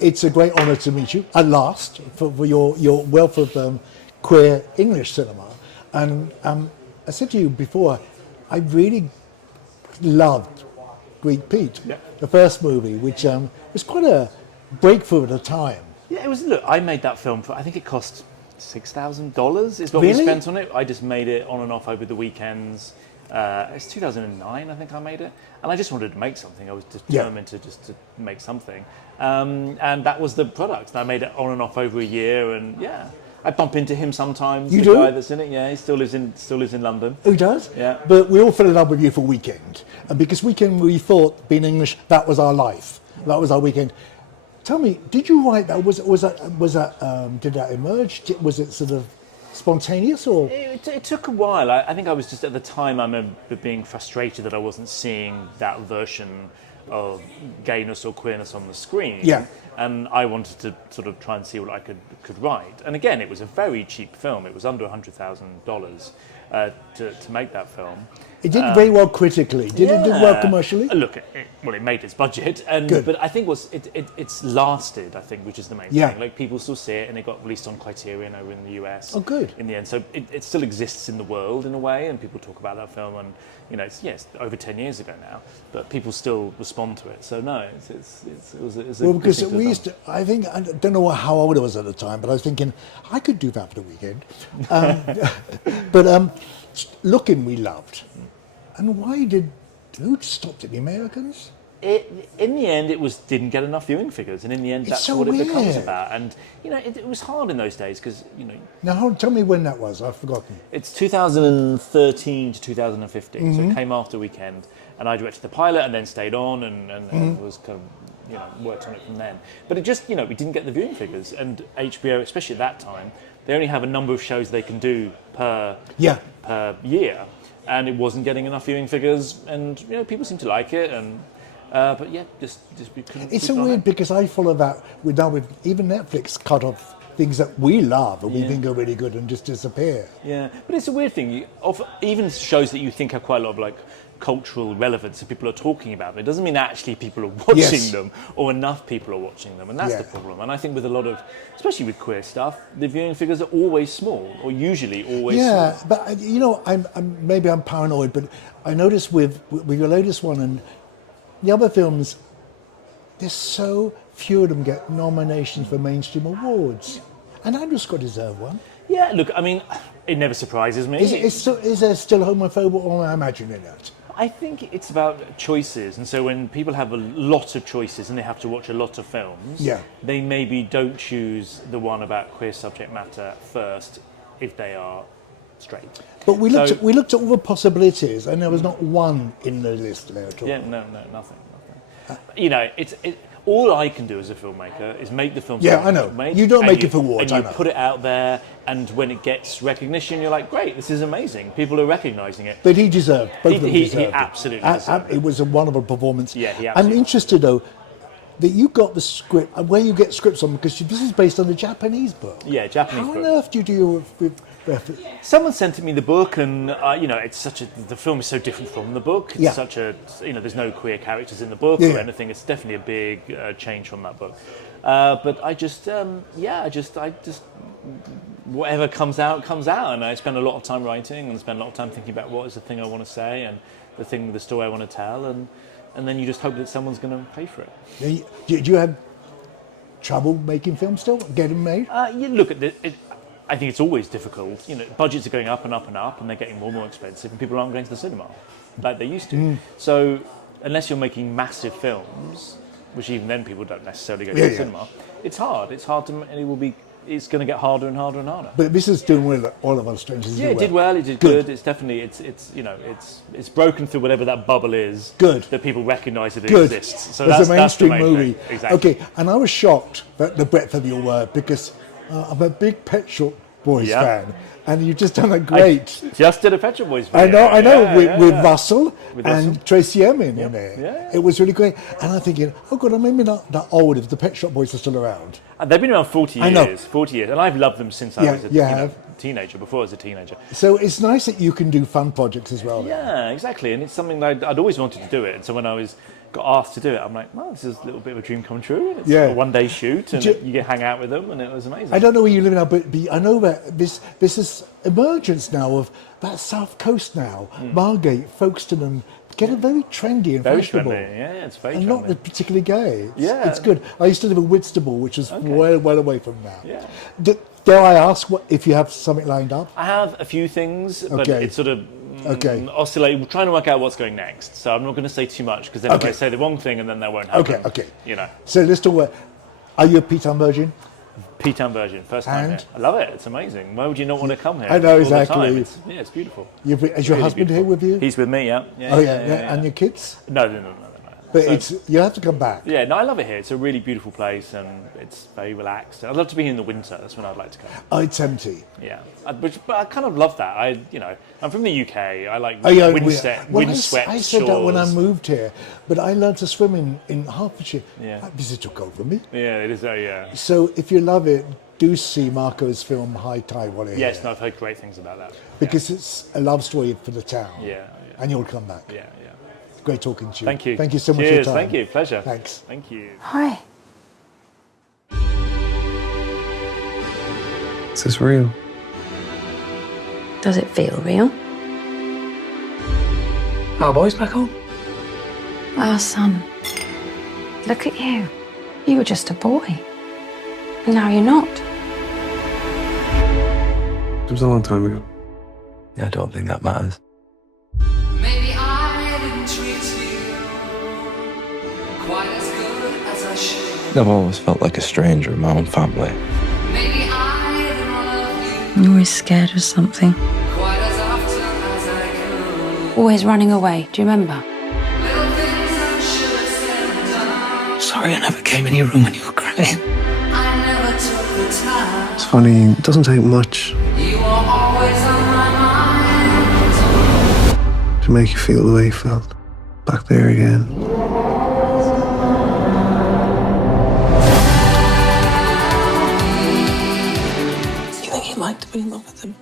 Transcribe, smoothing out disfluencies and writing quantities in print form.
it's a great honour to meet you at last for your wealth of queer English cinema. And I said to you before, I really loved Greek Pete, the first movie, which was quite a breakthrough at the time. Yeah, it was. Look, I made that film for, I think it cost $6,000 is what Really? we spent on it. I just made it on and off over the weekends. It's 2009, I think I made it, and I just wanted to make something. I was determined to make something, and that was the product. And I made it on and off over a year, and I bump into him sometimes. You the do? guy that's in it, he still lives in London. Who does? Yeah. But we all fell in love with you for Weekend, and because Weekend, we thought being English, that was our life. That was our weekend. Tell me, did you write that? Was that did that emerge? Was it sort of spontaneous, or? It took a while. I think I was just, at the time, I remember being frustrated that I wasn't seeing that version of gayness or queerness on the screen. Yeah. And I wanted to sort of try and see what I could write. And again, it was a very cheap film. It was under $100,000 to make that film. It did very well critically. Did it do well commercially? Look, it made its budget, but I think it's lasted. I think, which is the main thing. Like, people still see it, and it got released on Criterion over in the US. Oh, good. In the end, so it still exists in the world in a way, and people talk about that film, and it's over 10 years ago now, but people still respond to it. So no, it was a good because thing we used to. I think I don't know how old I was at the time, but I was thinking I could do that for the weekend. But Looking, we loved. And who stopped it? The Americans? In the end, didn't get enough viewing figures, and in the end, that's so what it weird. becomes about. And it was hard in those days because Now, tell me when that was. I've forgotten. It's 2013 to 2015, so it came after Weekend, and I directed the pilot and then stayed on and was kind of worked on it from then. But it just we didn't get the viewing figures, and HBO, especially at that time, they only have a number of shows they can do per year. And it wasn't getting enough viewing figures, and people seem to like it, and but just we couldn't. It's so weird because I follow that with even Netflix cut off things that we love and we think are really good and just disappear. Yeah, but it's a weird thing. Even shows that you think have quite a lot of like cultural relevance and people are talking about them, it doesn't mean actually people are watching them or enough people are watching them, and that's the problem. And I think with a lot of, especially with queer stuff, the viewing figures are always small, or usually always small. But maybe I'm paranoid, but I noticed with your latest one and the other films, there's so few of them get nominations for mainstream awards, and Andrew Scott deserved one. Yeah, look, I mean, it never surprises me. Is there still homophobia, or am I imagining that? I think it's about choices, and so when people have a lot of choices and they have to watch a lot of films, they maybe don't choose the one about queer subject matter first if they are straight. But we looked at all the possibilities, and there was not one in the list there at all. Yeah, no, nothing. All I can do as a filmmaker is make the film. Yeah, I know. You don't make it for awards. And you put it out there, and when it gets recognition, you're like, great, this is amazing. People are recognising it. But he deserved. Both of them deserved. He absolutely deserved it. It was a wonderful performance. Yeah, he absolutely. I'm interested though that you got the script and where you get scripts on, because this is based on a Japanese book. Yeah, Japanese book. How on earth do you do with Someone sent me the book, and it's the film is so different from the book. It's such a, there's no queer characters in the book or anything. It's definitely a big change from that book. But I just whatever comes out, and I spend a lot of time writing and spend a lot of time thinking about what is the thing I want to say and the story I want to tell, and then you just hope that someone's going to pay for it. Do you have trouble making films still, getting made? You look at it. I think it's always difficult. Budgets are going up and up and up, and they're getting more and more expensive, and people aren't going to the cinema like they used to. So unless you're making massive films, which even then people don't necessarily go to the cinema, it's hard. It's hard to, and it's going to get harder and harder and harder. But this is doing well. All of Us Strangers. Yeah, it did well. It did good. It's definitely it's broken through whatever that bubble is. Good. That people recognise that it exists. So it's a mainstream movie. Thing. Exactly. Okay, and I was shocked at the breadth of your work because I'm a big Pet Shop Boys fan, and you've just done a great. I just did a Pet Shop Boys video. I know, with Russell and Tracy Emin in there. Yeah. It was really great, and I'm thinking, oh God, I'm maybe not that old if the Pet Shop Boys are still around. They've been around 40 years. 40 years, and I've loved them since I was a teenager. Before I was a teenager. So it's nice that you can do fun projects as well. Yeah, exactly, and it's something that I'd always wanted to do it. And so when I was got asked to do it, I'm like, well, this is a little bit of a dream come true. It's Yeah. a one-day shoot, and you get hang out with them, and it was amazing. I don't know where you live now, but I know that this is emergence now of that south coast now, Margate, Folkestone, and getting very trendy and Very fashionable. trendy, yeah, it's very And trendy. not particularly gay. Yeah. It's good. I used to live in Whitstable, which is well away from now. Yeah. Dare I ask if you have something lined up? I have a few things, but Okay. it's sort of Okay. oscillating. We're trying to work out what's going next, so I'm not going to say too much because then if Okay. I say the wrong thing and then that won't happen. Okay. You know, So let's talk about, are you a P-Town virgin? P-Town version, first time And? here. I love it. It's amazing. Why would you not want to come here? I know, all exactly. The time? It's beautiful. Is your Really husband beautiful. here with you? He's with me, yeah. Oh yeah. And your kids? No. But So- you have to come back. Yeah, no, I love it here. It's a really beautiful place and it's very relaxed. I'd love to be here in the winter. That's when I'd like to come. Oh, it's empty. Yeah, but I kind of love that. I'm from the UK. I like Oh, yeah, windswept I said that when I shores. moved here, but I learned to swim in Hertfordshire. Yeah. Because it took over me. Yeah, it is. Yeah. So if you love it, do see Marco's film High Tide while you're Yes, here. no, I've heard great things about that. Because it's a love story for the town. Yeah. And you'll come back. Yeah. Great talking to you. Thank you. Thank you so much for your Cheers, time. thank you. Pleasure. Thanks. Thank you. Hi. Is this real? Does it feel real? Our boys back home? Our son. Look at you. You were just a boy. And now you're not. It was a long time ago. I don't think that matters. Maybe I didn't treat you quite as good as I should. I've always felt like a stranger in my own family. Maybe I didn't love you You're always scared of something. quite as often as I could. Always running away. Do you remember? Little things I should have said and done. Sorry I never came in your room when you were crying. I never took the time. It's funny, it doesn't take much You were always on my mind. to make you feel the way you felt. Back there again. You think he'd like to be in love with him?